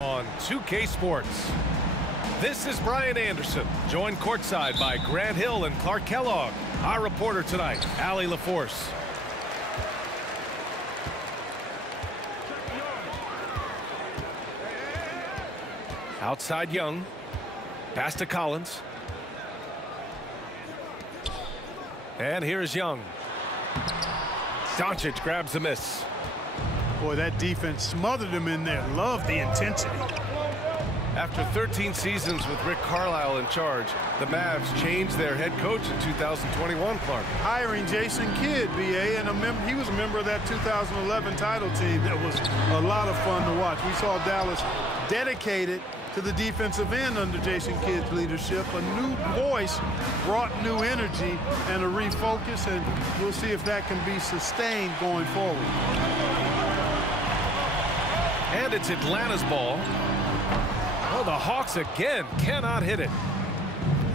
On 2K Sports. This is Brian Anderson, joined courtside by Grant Hill and Clark Kellogg. Our reporter tonight, Allie LaForce. Outside Young. Pass to Collins. And here's Young. Doncic grabs the miss. Boy, that defense smothered him in there. Love the intensity. After 13 seasons with Rick Carlisle in charge, the Mavs changed their head coach in 2021, Clark. Hiring Jason Kidd, BA, and he was a member of that 2011 title team. That was a lot of fun to watch. We saw Dallas dedicated to the defensive end under Jason Kidd's leadership. A new voice brought new energy and a refocus, and we'll see if that can be sustained going forward. And it's Atlanta's ball. Oh, the Hawks again cannot hit it.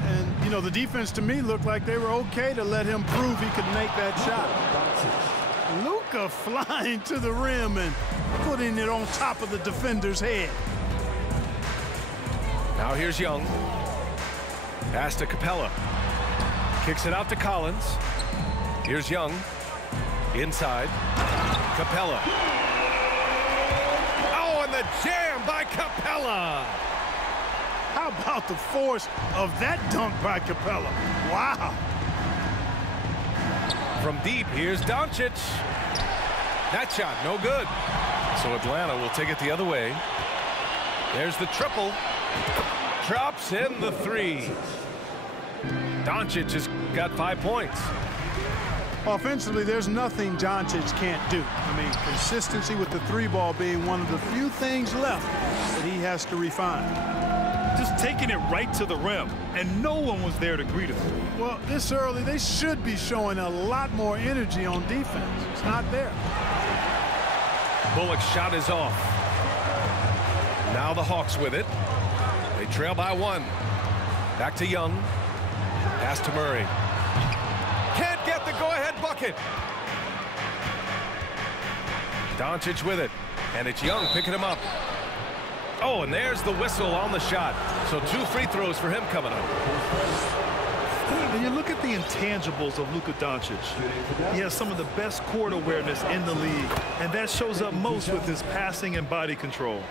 And, you know, the defense to me looked like they were okay to let him prove he could make that shot. Luka flying to the rim and putting it on top of the defender's head. Now here's Young. Pass to Capella. Kicks it out to Collins. Here's Young. Inside. Capella. The jam by Capella. How about the force of that dunk by Capella? Wow. From deep, here's Doncic. That shot, no good. So Atlanta will take it the other way. There's the triple. Drops in the three. Doncic has got 5 points. Offensively, there's nothing Doncic can't do. I mean, consistency with the three ball being one of the few things left that he has to refine. Just taking it right to the rim, and no one was there to greet him. Well, this early, they should be showing a lot more energy on defense. It's not there. Bullock's shot is off. Now the Hawks with it. They trail by 1. Back to Young. Pass to Murray. Can't get the go-ahead bucket. Doncic with it, and it's Young picking him up. Oh, and there's the whistle on the shot. So 2 free throws for him coming up. When you look at the intangibles of Luka Doncic, he has some of the best court awareness in the league, and that shows up most with his passing and body control.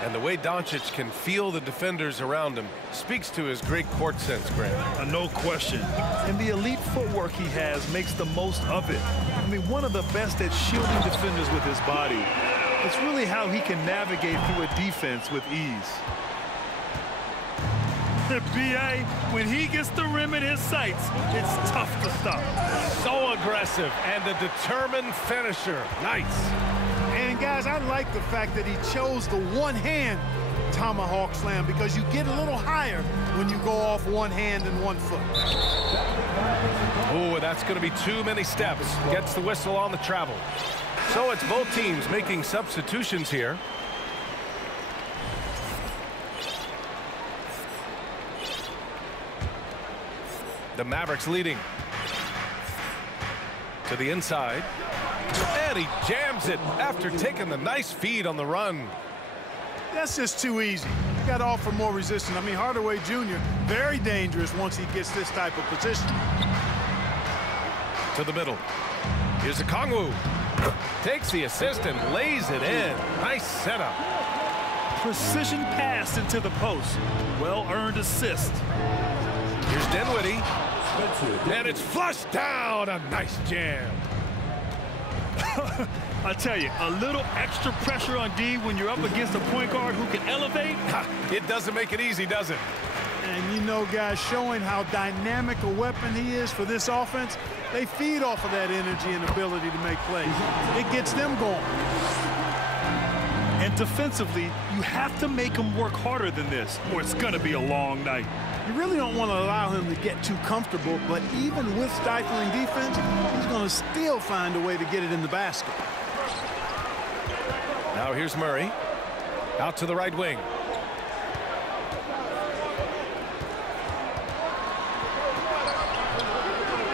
And the way Doncic can feel the defenders around him speaks to his great court sense, Grant. No question. And the elite footwork he has makes the most of it. I mean, one of the best at shielding defenders with his body. It's really how he can navigate through a defense with ease. B.A., when he gets the rim in his sights, it's tough to stop. So aggressive and a determined finisher. Nice. And, guys, I like the fact that he chose the one-hand tomahawk slam because you get a little higher when you go off one hand and 1 foot. Oh, that's going to be too many steps. Gets the whistle on the travel. So it's both teams making substitutions here. The Mavericks leading. To the inside. And he jams it after taking the nice feed on the run. That's just too easy. You got to offer more resistance. I mean, Hardaway Jr., very dangerous once he gets this type of position. To the middle. Here's a Kongwu. Takes the assist and lays it in. Nice setup. Precision pass into the post. Well-earned assist. Here's Dinwiddie. And it's flushed down. A nice jam. I tell you, a little extra pressure on D when you're up against a point guard who can elevate. It doesn't make it easy, does it? And, you know, guys, showing how dynamic a weapon he is for this offense, they feed off of that energy and ability to make plays. It gets them going. And defensively, you have to make him work harder than this, or it's going to be a long night. You really don't want to allow him to get too comfortable, but even with stifling defense, he's going to still find a way to get it in the basket. Now here's Murray. Out to the right wing.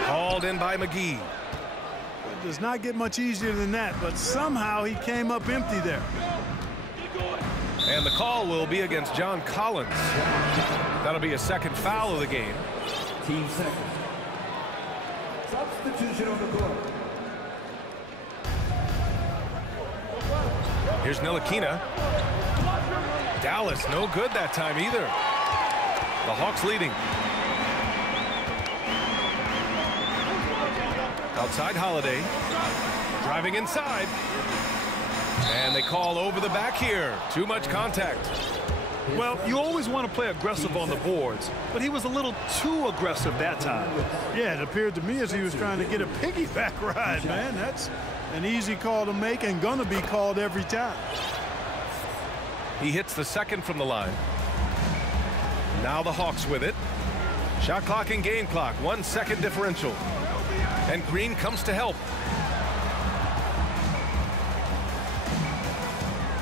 Hauled in by McGee. It does not get much easier than that, but somehow he came up empty there. And the call will be against John Collins. That'll be a second foul of the game. Team second. Substitution on the court. Here's Ntilikina. Dallas, no good that time either. The Hawks leading. Outside Holiday. Driving inside. And they call over the back here. Too much contact. Well, you always want to play aggressive on the boards, but he was a little too aggressive that time. Yeah, it appeared to me as he was trying to get a piggyback ride, man. That's an easy call to make and going to be called every time. He hits the second from the line. Now the Hawks with it. Shot clock and game clock. 1 second differential. And Green comes to help.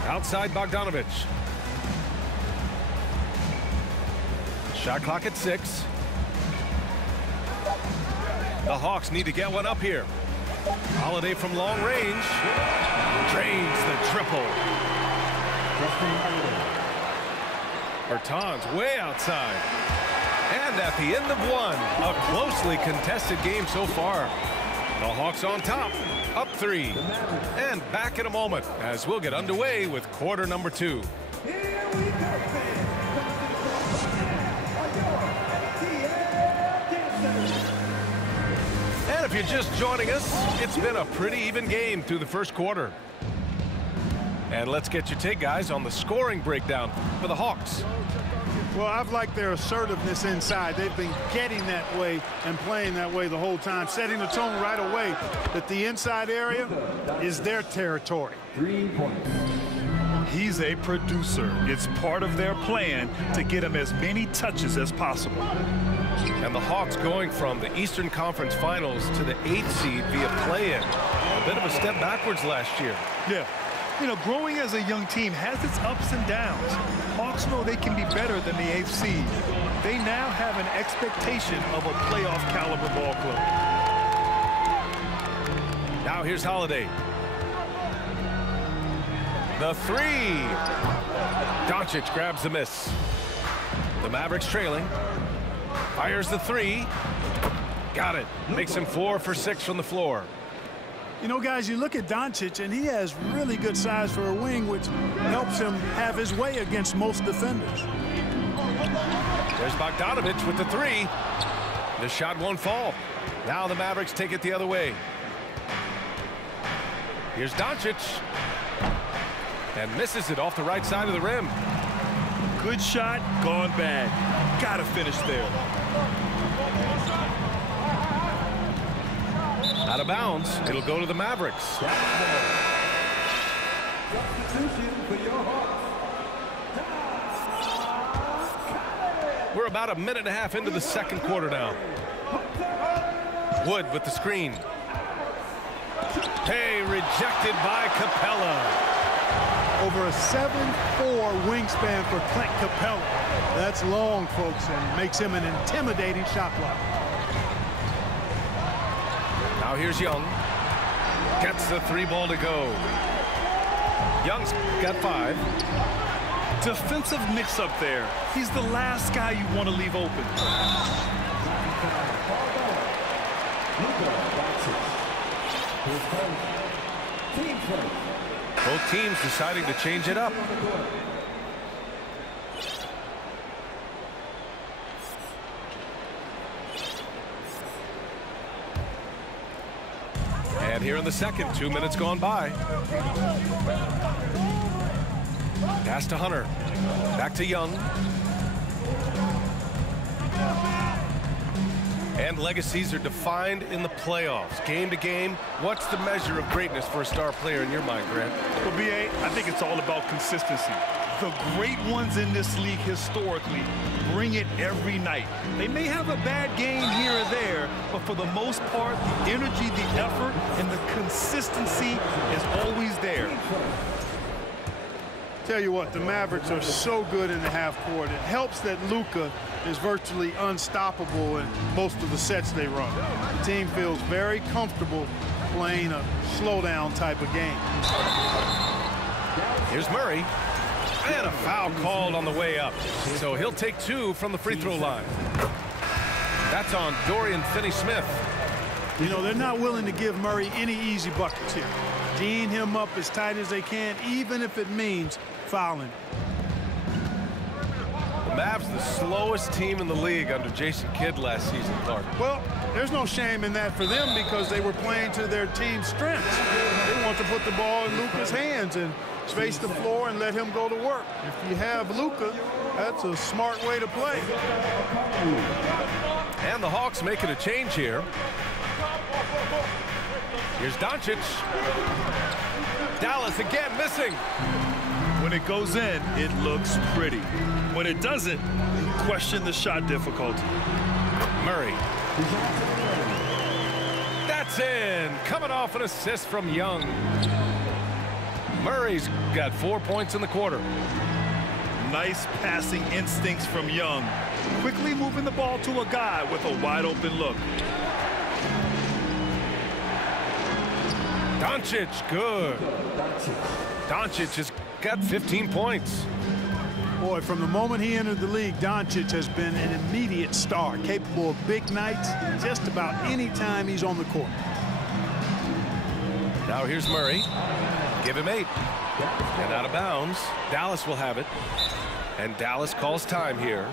Outside Bogdanovich. Shot clock at 6. The Hawks need to get one up here. Holiday from long range. Drains the triple. Bertans way outside. And at the end of one, a closely contested game so far. The Hawks on top, up 3. And back in a moment as we'll get underway with quarter number 2. Here we go. And if you're just joining us, it's been a pretty even game through the first quarter. And let's get your take, guys, on the scoring breakdown for the Hawks. Well, I've liked their assertiveness inside. They've been getting that way and playing that way the whole time, setting the tone right away that the inside area is their territory. 3 points. He's a producer. It's part of their plan to get him as many touches as possible. And the Hawks going from the Eastern Conference Finals to the 8th seed via play-in. A bit of a step backwards last year. Yeah. You know, growing as a young team has its ups and downs. Hawks know they can be better than the 8th seed. They now have an expectation of a playoff caliber ball club. Now here's Holiday. The 3. Doncic grabs the miss. The Mavericks trailing. Fires the 3. Got it. Makes him 4 for 6 from the floor. You know, guys, you look at Doncic, and he has really good size for a wing, which helps him have his way against most defenders. There's Bogdanovich with the 3. The shot won't fall. Now the Mavericks take it the other way. Here's Doncic. And misses it off the right side of the rim. Good shot, gone bad. Gotta finish there. Out of bounds. It'll go to the Mavericks. Substitution for your Hawks. We're about a minute and a half into the second quarter now. Wood with the screen. Hey, rejected by Capella. Over a 7'4" wingspan for Clint Capella. That's long, folks, and makes him an intimidating shot blocker. Now here's Young. Gets the 3 ball to go. Young's got 5. Defensive mix-up there. He's the last guy you want to leave open. Both teams deciding to change it up. And here in the second, 2 minutes gone by. Pass to Hunter. Back to Young. And legacies are defined in the playoffs. Game to game, what's the measure of greatness for a star player in your mind, Grant? Well, B.A., I think it's all about consistency. The great ones in this league historically bring it every night. They may have a bad game here or there, but for the most part, the energy, the effort, and the consistency is always there. Tell you what, the Mavericks are so good in the half court. It helps that Luka is virtually unstoppable in most of the sets they run. The team feels very comfortable playing a slowdown type of game. Here's Murray. And a foul called on the way up. So he'll take 2 from the free throw line. That's on Dorian Finney-Smith. You know, they're not willing to give Murray any easy buckets here. D'ing him up as tight as they can, even if it means fouling. The Mavs, the slowest team in the league under Jason Kidd last season, Clark. Well, there's no shame in that for them because they were playing to their team's strengths. They want to put the ball in Luka's hands and space the floor and let him go to work. If you have Luka, that's a smart way to play. And the Hawks making a change here. Here's Doncic. Dallas again missing. When it goes in, it looks pretty. When it doesn't, you question the shot difficulty. Murray. That's in. Coming off an assist from Young. Murray's got 4 points in the quarter. Nice passing instincts from Young. Quickly moving the ball to a guy with a wide open look. Doncic, good. Doncic has got 15 points. Boy, from the moment he entered the league, Doncic has been an immediate star, capable of big nights just about any time he's on the court. Now here's Murray. Give him 8. And out of bounds. Dallas will have it. And Dallas calls time here.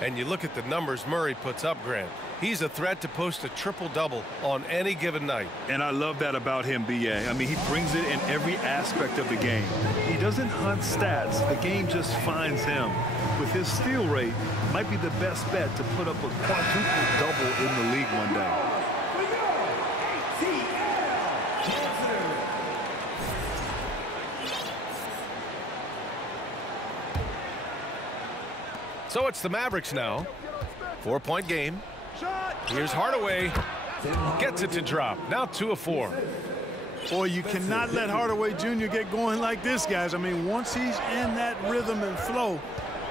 And you look at the numbers Murray puts up, Grant. He's a threat to post a triple-double on any given night. And I love that about him, B.A. I mean, he brings it in every aspect of the game. He doesn't hunt stats. The game just finds him. With his steal rate, might be the best bet to put up a quadruple-double in the league one day. So it's the Mavericks now. 4-point game. Here's Hardaway. Gets it to drop. Now 2 of 4. Boy, you cannot let Hardaway Jr. get going like this, guys. I mean, once he's in that rhythm and flow,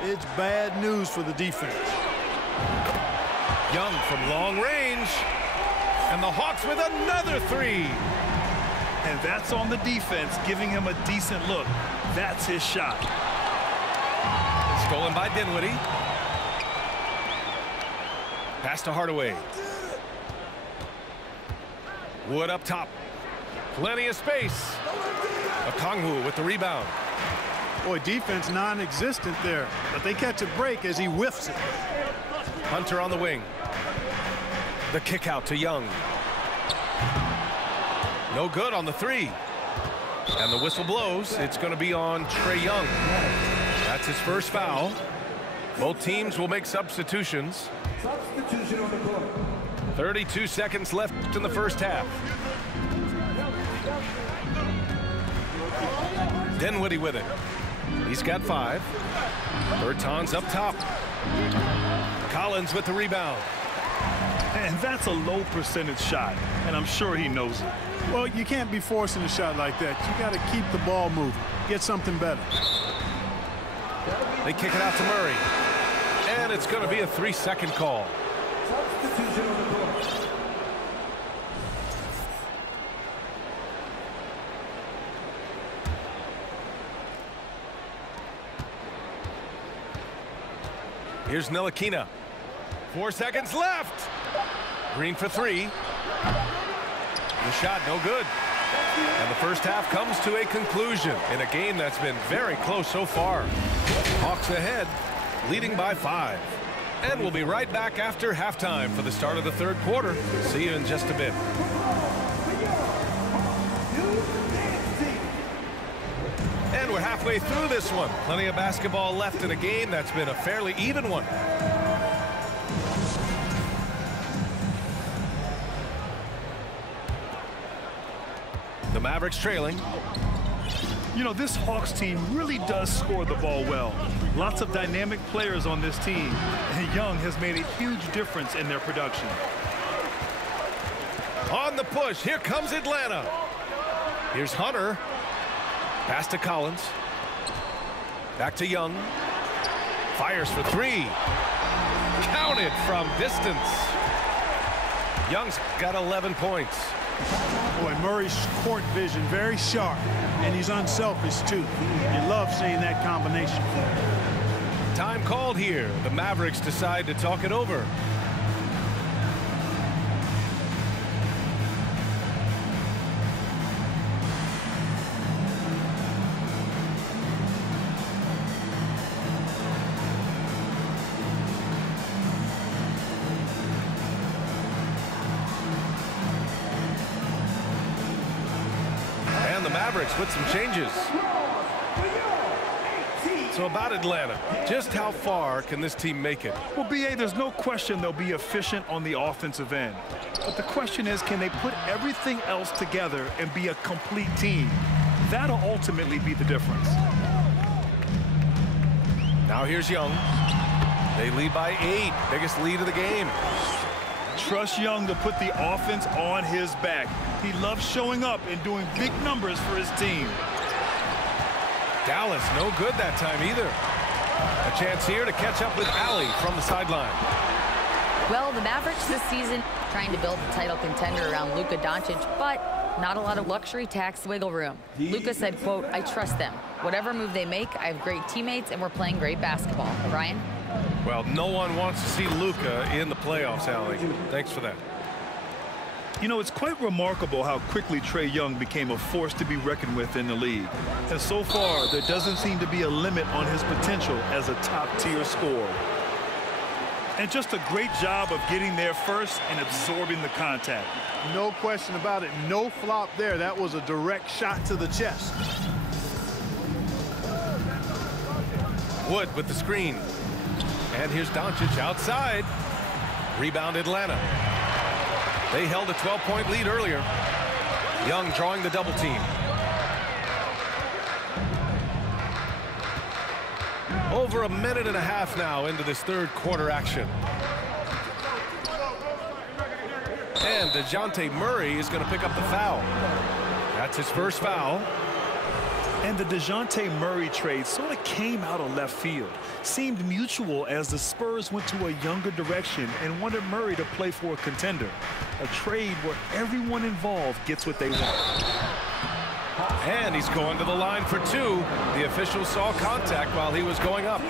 it's bad news for the defense. Young from long range. And the Hawks with another 3. And that's on the defense, giving him a decent look. That's his shot. Stolen by Dinwiddie. Pass to Hardaway. Wood up top. Plenty of space. Okongwu with the rebound. Boy, defense non-existent there, but they catch a break as he whiffs it. Hunter on the wing. The kick out to Young. No good on the 3. And the whistle blows. It's going to be on Trae Young. That's his first foul. Both teams will make substitutions. Substitution on the court. 32 seconds left in the first half. Dinwiddie with it. He's got 5. Bertans up top. Collins with the rebound. And that's a low percentage shot, and I'm sure he knows it. Well, you can't be forcing a shot like that. You got to keep the ball moving. Get something better. They kick it out to Murray. And it's going to be a 3-second call. Substitution on the court. Here's Ntilikina. 4 seconds left. Green for 3. The shot no good. And the first half comes to a conclusion in a game that's been very close so far. Hawks ahead, leading by 5. And we'll be right back after halftime for the start of the third quarter. See you in just a bit. And we're halfway through this one. Plenty of basketball left in a game that's been a fairly even one. The Mavericks trailing. You know, this Hawks team really does score the ball well. Lots of dynamic players on this team, and Young has made a huge difference in their production. On the push, here comes Atlanta. Here's Hunter. Pass to Collins. Back to Young. Fires for 3. Counted from distance. Young's got 11 points. Boy, Murray's court vision very sharp, and he's unselfish too. You love seeing that combination. Time called here. The Mavericks decide to talk it over. And the Mavericks with some changes. So about Atlanta, just how far can this team make it? Well, B.A., there's no question they'll be efficient on the offensive end. But the question is, can they put everything else together and be a complete team? That'll ultimately be the difference. Now here's Young. They lead by 8. Biggest lead of the game. Trust Young to put the offense on his back. He loves showing up and doing big numbers for his team. Dallas, no good that time either. A chance here to catch up with Allie from the sideline. Well, the Mavericks this season trying to build a title contender around Luka Doncic, but not a lot of luxury tax wiggle room. Luka said, quote, "I trust them. Whatever move they make, I have great teammates and we're playing great basketball." Ryan? Well, no one wants to see Luka in the playoffs, Allie. Thanks for that. You know, it's quite remarkable how quickly Trae Young became a force to be reckoned with in the league. And so far, there doesn't seem to be a limit on his potential as a top-tier scorer. And just a great job of getting there first and absorbing the contact. No question about it. No flop there. That was a direct shot to the chest. Wood with the screen. And here's Doncic outside. Rebound Atlanta. They held a 12-point lead earlier. Young drawing the double team. Over a minute and a half now into this third quarter action. And DeJounte Murray is going to pick up the foul. That's his first foul. And the DeJounte Murray trade sort of came out of left field. Seemed mutual as the Spurs went to a younger direction and wanted Murray to play for a contender. A trade where everyone involved gets what they want. And he's going to the line for 2. The official saw contact while he was going up.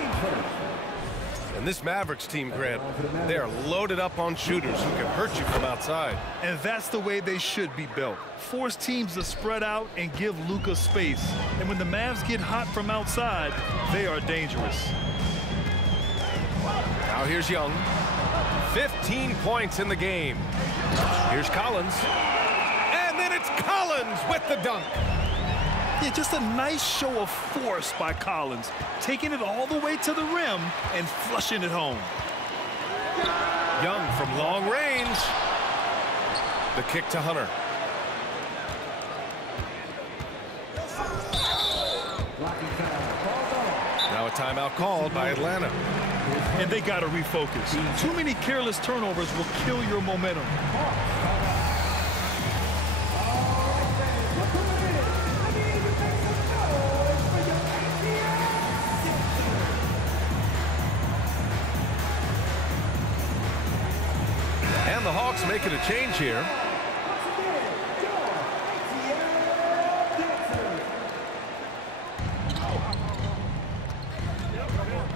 And this Mavericks team, Grant, they are loaded up on shooters who can hurt you from outside. And that's the way they should be built. Force teams to spread out and give Luka space. And when the Mavs get hot from outside, they are dangerous. Now here's Young. 15 points in the game. Here's Collins. And then it's Collins with the dunk. Yeah, just a nice show of force by Collins, taking it all the way to the rim and flushing it home. Young from long range. The kick to Hunter. Now a timeout called by Atlanta. And they got to refocus. Too many careless turnovers will kill your momentum. And the Hawks making a change here.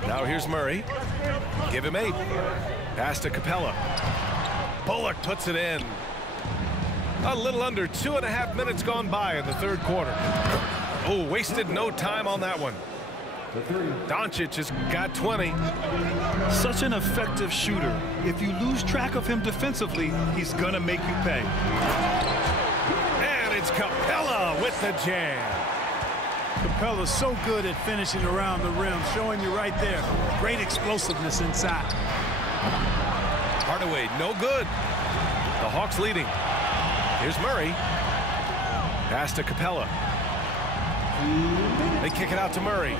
Now here's Murray. Give him 8. Pass to Capella. Bullock puts it in. A little under 2.5 minutes gone by in the third quarter. Oh, wasted no time on that one. Doncic has got 20. Such an effective shooter. If you lose track of him defensively, he's going to make you pay. And it's Capella with the jam. Capella's so good at finishing around the rim, showing you right there. Great explosiveness inside. Hardaway, no good. The Hawks leading. Here's Murray. Pass to Capella. They kick it out to Murray.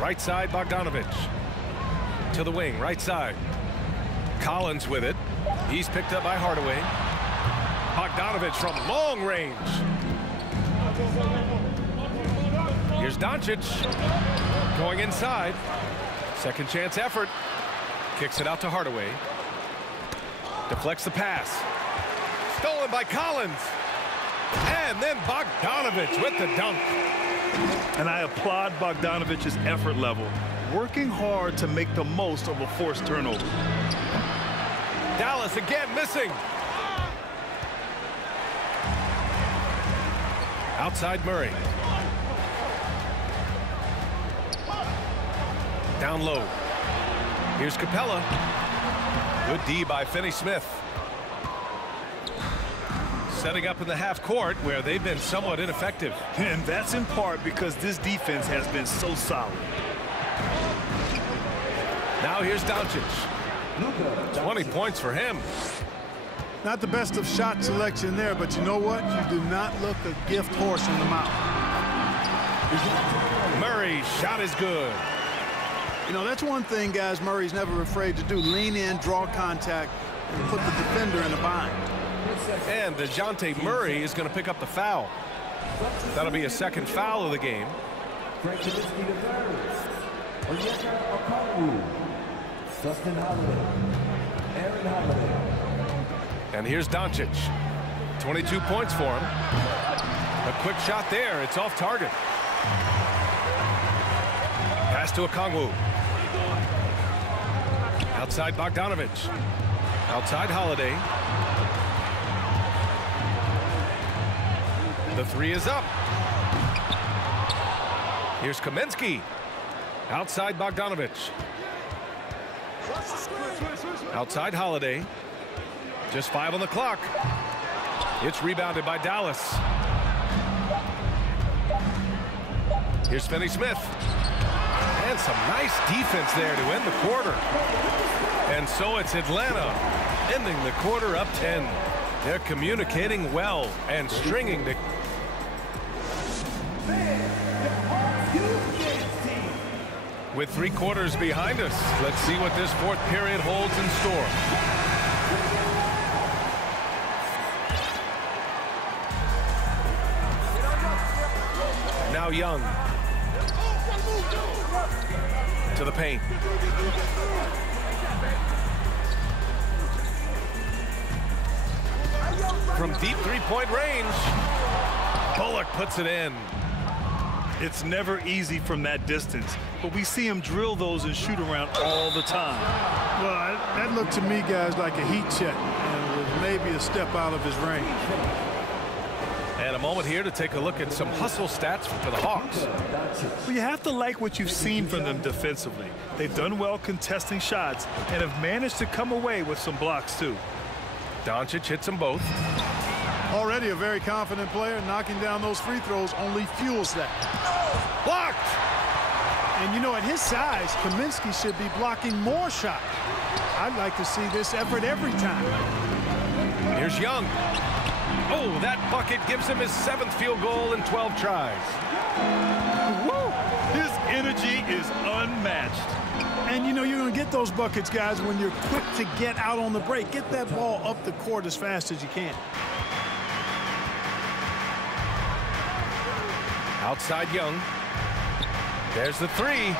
Right side, Bogdanovich. To the wing, right side. Collins with it. He's picked up by Hardaway. Bogdanovich from long range. Here's Doncic. Going inside. Second chance effort. Kicks it out to Hardaway. Deflects the pass. Stolen by Collins. And then Bogdanovich with the dunk. And I applaud Bogdanovich's effort level, working hard to make the most of a forced turnover. Dallas again missing. Outside Murray. Down low. Here's Capella. Good D by Finney-Smith. Setting up in the half court where they've been somewhat ineffective. And that's in part because this defense has been so solid. Now here's Doncic. 20 points for him. Not the best of shot selection there, but you know what? You do not look a gift horse in the mouth. Murray's shot is good. You know, that's one thing, guys, Murray's never afraid to do. Lean in, draw contact, and put the defender in a bind. And DeJounte Murray is going to pick up the foul. That'll be a second foul of the game. And here's Doncic. 22 points for him. A quick shot there. It's off target. Pass to Okongwu. Outside Bogdanovich. Outside Holiday. The three is up. Here's Kaminsky. Outside Bogdanovich. Outside Holiday. Just 5 on the clock. It's rebounded by Dallas. Here's Finney-Smith. And some nice defense there to end the quarter. And so it's Atlanta ending the quarter up 10. They're communicating well and stringing the... With 3 quarters behind us, let's see what this fourth period holds in store. Now Young. To the paint. From deep three-point range, Bullock puts it in. It's never easy from that distance, but we see him drill those and shoot around all the time. Well, that looked to me, guys, like a heat check, and was maybe a step out of his range. And a moment here to take a look at some hustle stats for the Hawks. Well, you have to like what you've seen from them defensively. They've done well contesting shots and have managed to come away with some blocks, too. Doncic hits them both. Already a very confident player. Knocking down those free throws only fuels that. Blocked! And, you know, at his size, Kaminsky should be blocking more shots. I'd like to see this effort every time. Here's Young. Oh, that bucket gives him his 7th field goal in 12 tries. Woo! His energy is unmatched. And, you know, you're going to get those buckets, guys, when you're quick to get out on the break. Get that ball up the court as fast as you can. Outside Young. There's the three.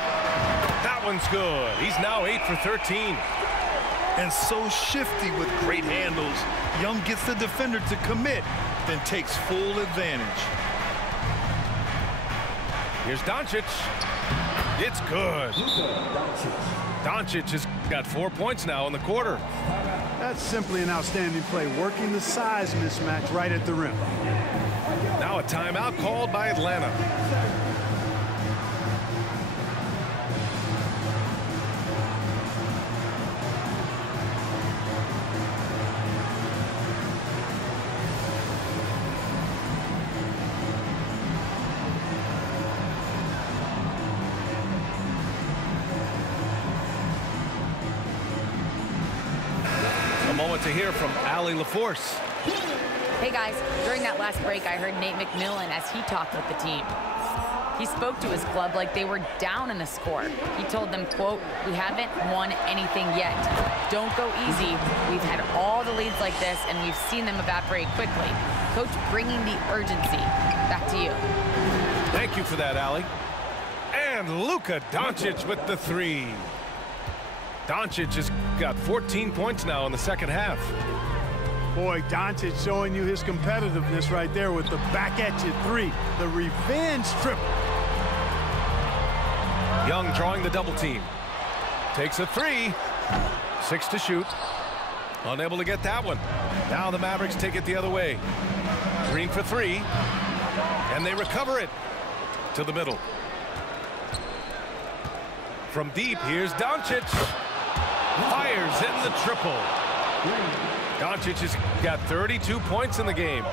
That one's good. He's now 8 for 13. And so shifty with great handles. Young gets the defender to commit, then takes full advantage. Here's Doncic. It's good. Doncic has got 4 points now in the quarter. That's simply an outstanding play, working the size mismatch right at the rim. Now a timeout called by Atlanta. A moment to hear from Allie LaForce. Hey guys, during that last break, I heard Nate McMillan as he talked with the team. He spoke to his club like they were down in a score. He told them, quote, "We haven't won anything yet. Don't go easy. We've had all the leads like this, and we've seen them evaporate quickly." Coach bringing the urgency. Back to you. Thank you for that, Allie. And Luka Doncic with the three. Doncic has got 14 points now in the second half. Boy, Doncic showing you his competitiveness right there with the back at you three. The revenge triple. Young drawing the double team. Takes a three. 6 to shoot. Unable to get that one. Now the Mavericks take it the other way. Green for 3. And they recover it to the middle. From deep, here's Doncic. Fires in the triple. Doncic has got 32 points in the game.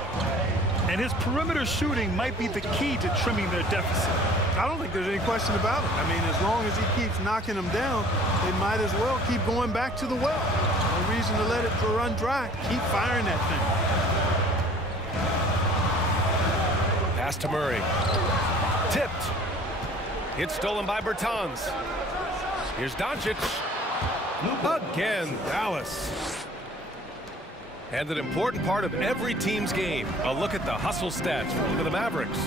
And his perimeter shooting might be the key to trimming their deficit. I don't think there's any question about it. I mean, as long as he keeps knocking them down, they might as well keep going back to the well. No reason to let it run dry. Keep firing that thing. Pass to Murray. Tipped. It's stolen by Bertans. Here's Doncic. Again, Dallas. And an important part of every team's game. A look at the hustle stats for the Mavericks.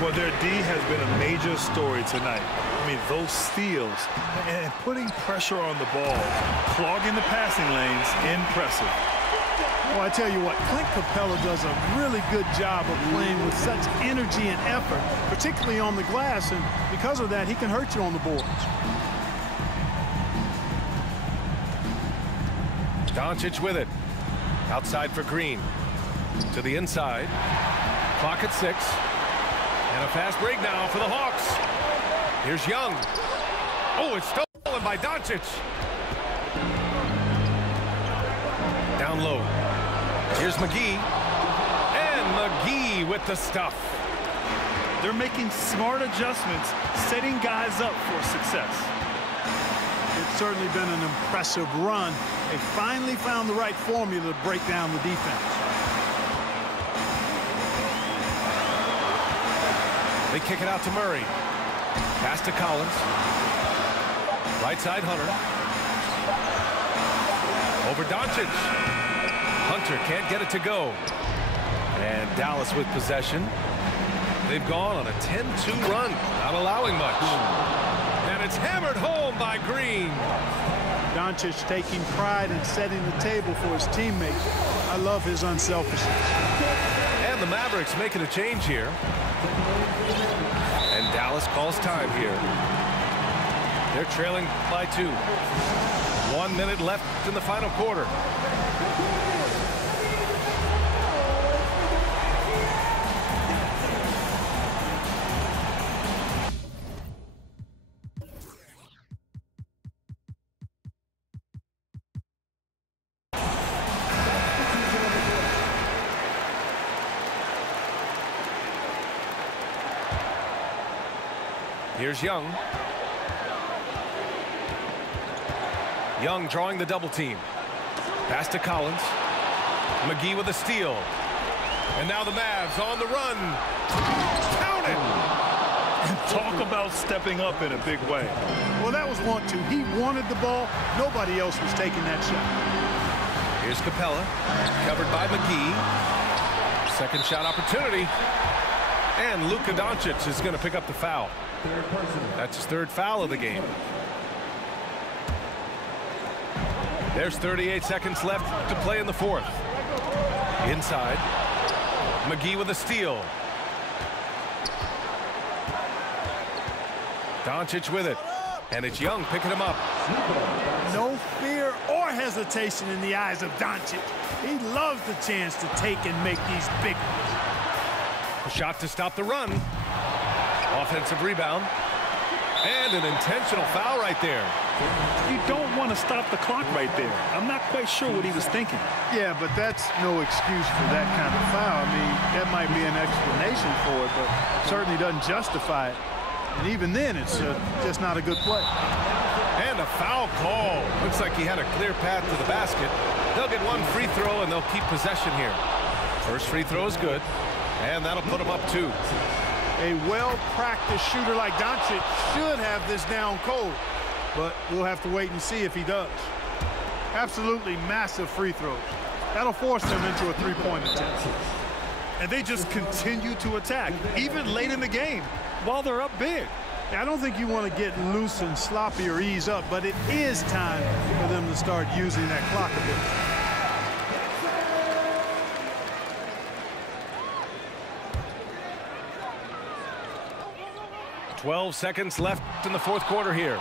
Well, their D has been a major story tonight. I mean, those steals and putting pressure on the ball, clogging the passing lanes, impressive. Well, I tell you what, Clint Capella does a really good job of playing with such energy and effort, particularly on the glass, and because of that, he can hurt you on the boards. Doncic with it. Outside for Green. To the inside. Clock at 6. And a fast break now for the Hawks. Here's Young. Oh, it's stolen by Doncic. Down low. Here's McGee. And McGee with the stuff. They're making smart adjustments, setting guys up for success. It's certainly been an impressive run. They finally found the right formula to break down the defense. They kick it out to Murray. Pass to Collins. Right side, Hunter. Over Doncic. Hunter can't get it to go. And Dallas with possession. They've gone on a 10-2 run, not allowing much. And it's hammered home by Green. Doncic taking pride in setting the table for his teammates. I love his unselfishness. And the Mavericks making a change here. And Dallas calls time here. They're trailing by 2. 1 minute left in the final quarter. Here's Young. Young drawing the double team. Pass to Collins. McGee with a steal. And now the Mavs on the run. Count it! And talk about stepping up in a big way. Well, that was want to. He wanted the ball. Nobody else was taking that shot. Here's Capella. Covered by McGee. Second shot opportunity. And Luka Doncic is going to pick up the foul. That's his 3rd foul of the game. There's 38 seconds left to play in the 4th. Inside. McGee with a steal. Doncic with it. And it's Young picking him up. No fear or hesitation in the eyes of Doncic. He loves the chance to take and make these big ones. A shot to stop the run. Offensive rebound. And an intentional foul right there. You don't want to stop the clock right there. I'm not quite sure what he was thinking. Yeah, but that's no excuse for that kind of foul. I mean, that might be an explanation for it, but certainly doesn't justify it. And even then, it's just not a good play. And a foul call. Looks like he had a clear path to the basket. They'll get 1 free throw, and they'll keep possession here. First free throw is good. And that'll put him up 2. A well-practiced shooter like Doncic should have this down cold, but we'll have to wait and see if he does. Absolutely massive free throws. That'll force them into a 3-point attempt. And they just continue to attack, even late in the game, while they're up big. I don't think you want to get loose and sloppy or ease up, but it is time for them to start using that clock a bit. 12 seconds left in the fourth quarter here.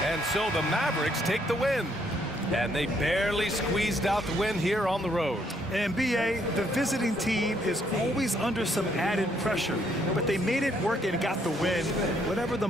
And so the Mavericks take the win. And they barely squeezed out the win here on the road. And BA, the visiting team is always under some added pressure, but they made it work and got the win, whatever the